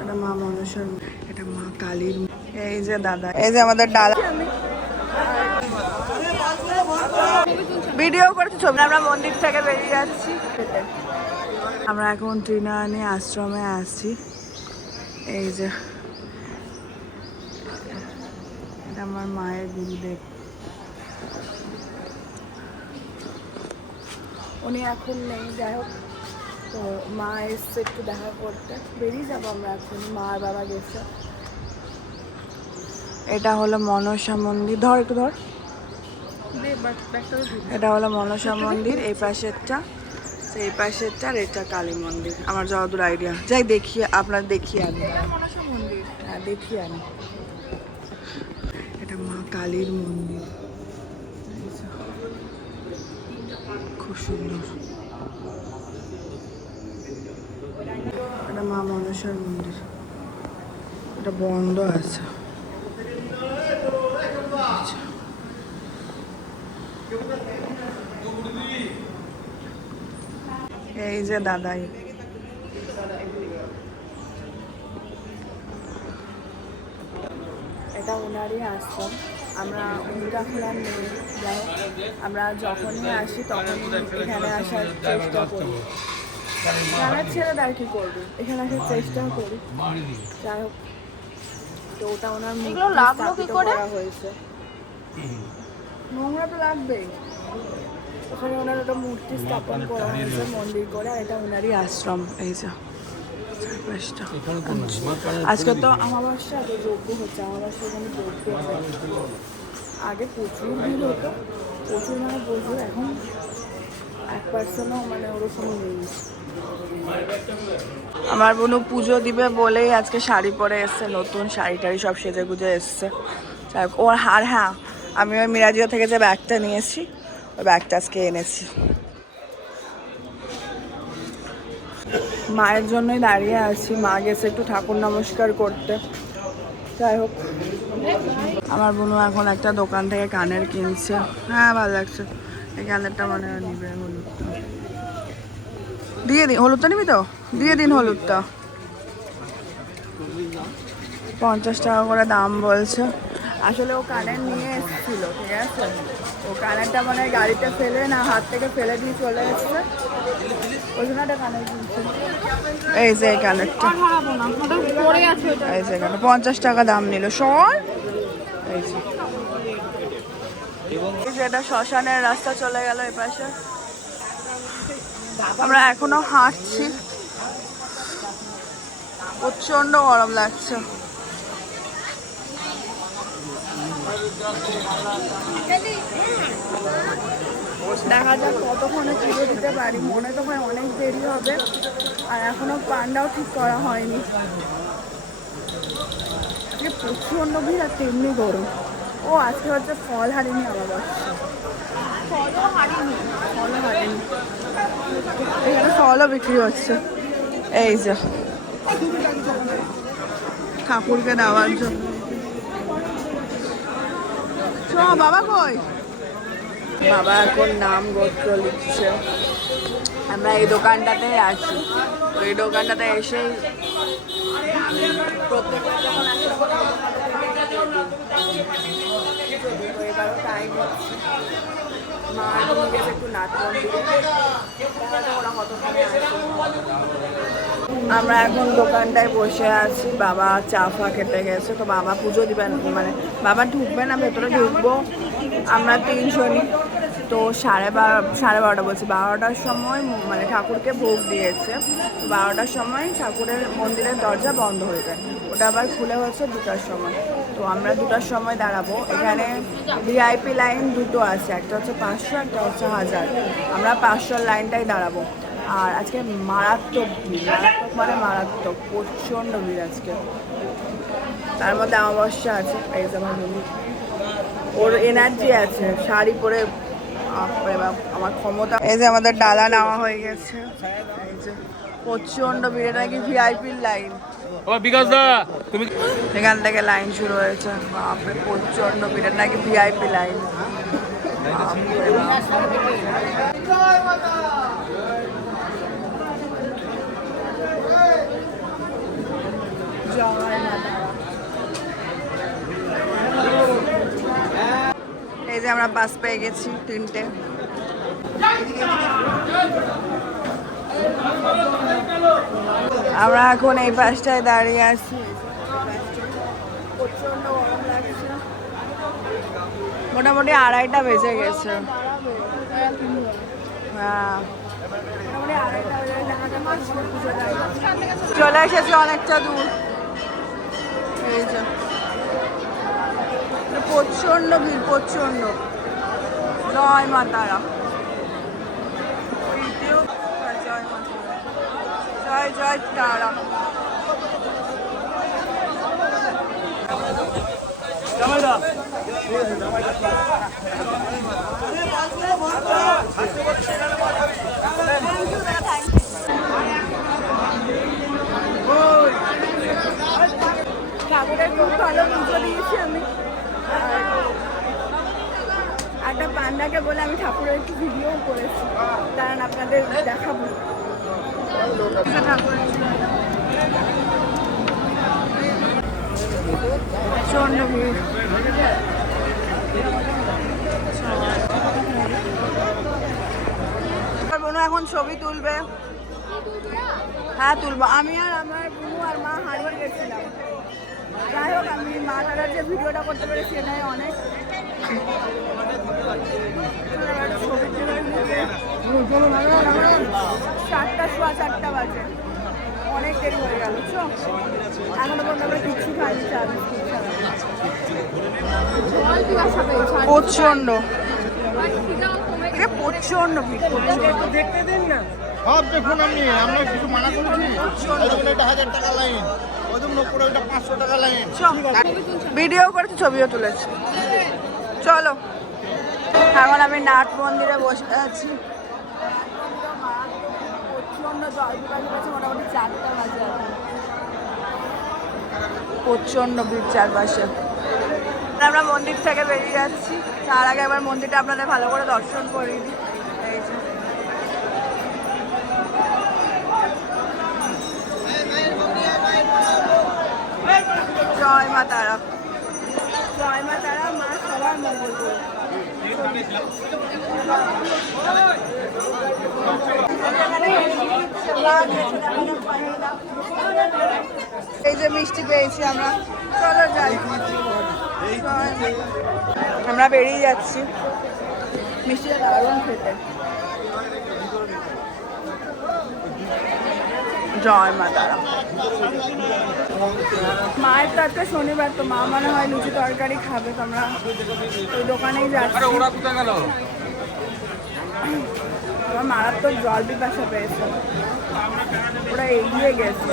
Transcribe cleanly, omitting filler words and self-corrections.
এটা মা মনসার, এটা মা কালীর। এই যে দাদা, এই যে আমাদের ডালা ভিডিও করছি, ছবি। আমরা মন্দির থেকে বেরিয়ে যাচ্ছি। আমরা এখন ত্রিনয়নী আশ্রমে আছি। এই যে এটা আমার মায়ের গুরুদেব। উনি এখন নেই, যাই হোক। তো মা এসছে একটু দেখা করতে, বেরিয়ে যাবো আমরা এখন। মা আর বাবা গেছে। এটা হলো মনসা মন্দির। ধর একটু ধর। এটা হলো মনসা মন্দির, এই পাশেরটা, এই পাশেরটা, আর এটা কালী মন্দির। আমার যতদূর আইডিয়া, যাই দেখিয়ে আপনার দেখিয়ে আনি। মনসা মন্দির, হ্যাঁ দেখিয়ে আনি। এটা মা কালীর মন্দির, খুব সুন্দর। এটা মা মনসার মন্দির, এটা বন্ধ আছে। এই যে দাদাই, এটা ওনারই আশ্রম। আমরা উনিটা এখন আর নেই, যাই হোক। আমরা যখনই আসি তখনই এখানে আসার চেষ্টা করি। জানার ছেড়ে আর কি করবি, এখানে আসার চেষ্টা করি। যাই হোক, তো ওটা ওনার মূর্তি করা হয়েছে। নোংরা তো লাগবেই। ওখানে ওনার ওটা মূর্তি স্থাপন করা হয়েছে মন্দির করে, আর এটা ওনারই আশ্রম। এই যে আজকে তো আমাবস্যা, আগে যজ্ঞ হচ্ছে। আমাবস্যা এখানে যজ্ঞ হয়। আগে প্রচুর ভিড় হতো, প্রচুর মানে প্রচুর। এখন 1%ও মানে ওরকম নেই। আমার বোনও পুজো দিবে বলেই আজকে শাড়ি পরে এসছে, নতুন শাড়ি টাড়ি সব সেজে গুজে এসছে। ওর হার, হ্যাঁ আমি ওই মিরাজিও থেকে যে ব্যাগটা নিয়েছি, ওই ব্যাগটা আজকে এনেছি। মায়ের জন্যই দাঁড়িয়ে আছি। মা গেছে একটু ঠাকুর নমস্কার করতে। যাই হোক, আমার বোনও এখন একটা দোকান থেকে কানের কিনছে। হ্যাঁ ভালো লাগছে। এই কানেরটা মনে হয় নিবে। হলুদটা দিয়ে দিন। হলুদটা নিবি তো? দিয়ে দিন হলুদটা। 50 টাকা করে দাম বলছে। আসলে ও কানের নিয়ে এসেছিল, ঠিক আছে। ও কানেরটা মানে গাড়িতে ফেলে না, হাত থেকে ফেলে দিয়ে চলে এসছে। ওই জন্য একটা কানের কিনছে। এই যে এই কানেরটা, এই যে এখানে 50 টাকা দাম নিল। সর, এই যে এটা শ্মশানের রাস্তা চলে গেল এই পাশে। আমরা এখনো হাঁটছি, প্রচন্ড গরম লাগছে। দেখা যাক কতক্ষণে পুজো দিতে পারি। মনে তো হয় অনেক দেরি হবে, আর এখনো পান্ডাও ঠিক করা হয়নি। প্রচন্ড ভিড়, আর তেমনি গরম। ও আজকে হচ্ছে ফল হারিনি আমাবস্যা। ফলও হারিনি। এখানে ফলও বিক্রি হচ্ছে। এই যে ঠাকুরকে দেওয়ার জন্য। বাবা কই? বাবা এখন নাম গোত্র লিখছে। আমরা এই দোকানটাতে আসি, ওই দোকানটাতে এসেই প্রত্যেকবার যখন আসি এবারও টাইম হচ্ছে। মা নিয়ে গেছে একটু নাট মন্দিরে, ওরা কতক্ষণে আসে। আমরা এখন দোকানটায় বসে আছি। বাবা চা ফা খেতে গেছে। তো বাবা পুজো দিবেন, মানে বাবা ঢুকবে না, ভেতরে ঢুকবো আমরা 3 জনই। তো 12:30 বলছি, 12টার সময় মানে ঠাকুরকে ভোগ দিয়েছে। তো 12টার সময় ঠাকুরের মন্দিরের দরজা বন্ধ হয়ে যায়, ওটা আবার খুলে হচ্ছে 2টার সময়। তো আমরা 2টার সময় দাঁড়াবো। এখানে ভিআইপি লাইন দুটো আছে, একটা হচ্ছে 500, একটা হচ্ছে 1000। আমরা 500 লাইনটাই দাঁড়াবো। আর আজকে মারাত্মক ভিড়, মারাত্মক মানে মারাত্মক, প্রচণ্ড ভিড় আজকে। তার মধ্যে আমাবস্যা আছে। এই যে আমার বন্ধু, ওর এনার্জি আছে, শাড়ি পরে আমার ক্ষমতা। এই যে আমাদের ডালা নেওয়া হয়ে গেছে। এই যে প্রচণ্ড ভিড়, নাকি ভিআইপির লাইন। এখান থেকে লাইন শুরু হয়েছে। বাপরে প্রচণ্ড ভিড়, নাকি ভিআইপি লাইন। যে আমরা বাস পেয়ে গেছি 3টে। আমরা এখন এই বাসটায় দাঁড়িয়ে আছি। প্রচন্ড গরম লাগছে। মোটামুটি 2:30টা বেজে গেছে। হ্যাঁ, চলে এসেছি অনেকটা দূর। এই যে প্রচন্ড ভিড়, প্রচন্ড। জয় মা তারা, জয় মা তারা, জয় জয় তারা। ঠাকুরের খুব ভালো পুজো দিয়েছি আমি। একটা পান্ডাকে বলে আমি ঠাকুরের একটু ভিডিও করেছি, কারণ আপনাদের দেখাবো। ঠাকুরের প্রচন্ড ভিড়। বোনু এখন ছবি তুলবে। হ্যাঁ তুলবো। আমি আর আমার বোনু আর মা হারিয়ে গেছিলাম। যাই হোক, আমি মা তারার যে ভিডিওটা করতে পেরেছি এটাই অনেক। চারটা, সোয়া 4টা বাজে, অনেক দেরি হয়ে গেল। এখনো পর্যন্ত আমরা কিচ্ছু খাইনি, চা বিস্কুট ছাড়া। প্রচন্ড প্রচন্ড দেখতে দিন না। সব দেখুন আপনি, আমরা কিছু মানা করেছি। 1000 টাকা লাইন, ওই উপরে 500 টাকা লাইন। ভিডিও করেছি, ছবিও তুলেছি। চলো, এখন আমি নাট মন্দিরে বসে আছি। প্রচন্ড জল গেছে, মোটামুটি 4টা বাজে। প্রচন্ড ভিড় চারপাশে। আমরা মন্দির থেকে বেরিয়ে যাচ্ছি। তার আগে আবার মন্দিরটা আপনাদের ভালো করে দর্শন করিয়ে দিই। এই যে জয় মা তারা, জয় মা তারা, মা সবার মঙ্গল করুন। এই যে মিষ্টি পেয়েছি আমরা, চলো যাই। আমরা বেরিয়ে যাচ্ছি। মিষ্টিটা দারুণ খেতে। জয় মা তারা। মায়ের তো আজকে শনিবার, তো মা মনে হয় লুচি তরকারি খাবে, তো আমরা ওই দোকানেই যাচ্ছি। আমার মারাত্মক জল পিপাসা পেয়েছে, ওরা এগিয়ে গেছে।